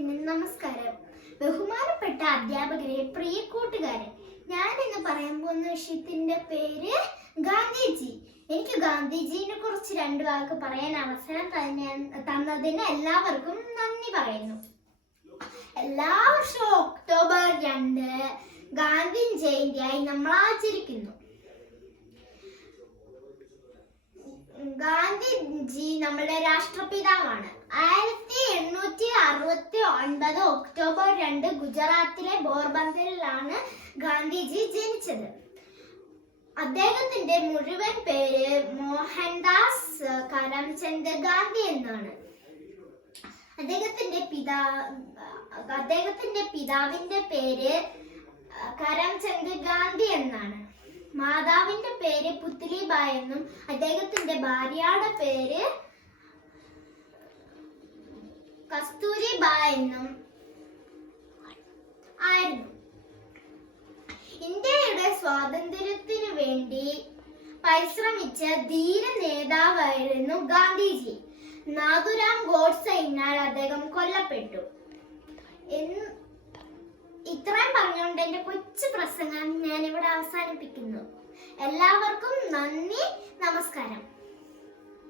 സൗജന്യം. നമസ്കാരം. ബഹുമാനപ്പെട്ട അധ്യാപകരെ, പ്രിയ കൂട്ടുകാരെ, ഞാൻ ഇന്ന് പറയാൻ പോകുന്ന വിഷയത്തിന്റെ പേര് ഗാന്ധിജി. എനിക്ക് ഗാന്ധിജിനെ കുറിച്ച് 2 വാക്ക് പറയാൻ അവസരം തന്നതിന് എല്ലാവർക്കും നന്ദി പറയുന്നു. എല്ലാ വർഷവും ഒക്ടോബർ 2 ഗാന്ധി ജയന്തിയായി നമ്മൾ ആചരിക്കുന്നു. ഗാന്ധിജി നമ്മുടെ രാഷ്ട്രപിതാവാണ്. 1869 ഒക്ടോബർ 2 ഗുജറാത്തിലെ പോർബന്തറിലാണ് ഗാന്ധിജി ജനിച്ചത്. അദ്ദേഹത്തിന്റെ മുഴുവൻ പേര് മോഹൻദാസ് കരംചന്ദ് ഗാന്ധി എന്നാണ്. അദ്ദേഹത്തിന്റെ പിതാവിന്റെ പേര് കരംചന്ദ് ഗാന്ധി എന്നാണ്. മാതാവിന്റെ പേര് പുത്ലിബായ് എന്നും അദ്ദേഹത്തിന്റെ ഭാര്യയുടെ പേര് കസ്തൂരിബായ് എന്നും ആയിരുന്നു. ഇന്ത്യയുടെ സ്വാതന്ത്ര്യത്തിനു വേണ്ടി പരിശ്രമിച്ച ധീര നേതാവായിരുന്നു ഗാന്ധിജി. നാഥുറാം ഗോഡ്സെയാൽ അദ്ദേഹം കൊല്ലപ്പെട്ടു. ഇത്രയും പറഞ്ഞുകൊണ്ട് എന്റെ കൊച്ചു പ്രസംഗം ഞാൻ ഇവിടെ അവസാനിപ്പിക്കുന്നു. എല്ലാവർക്കും നന്ദി, നമസ്കാരം.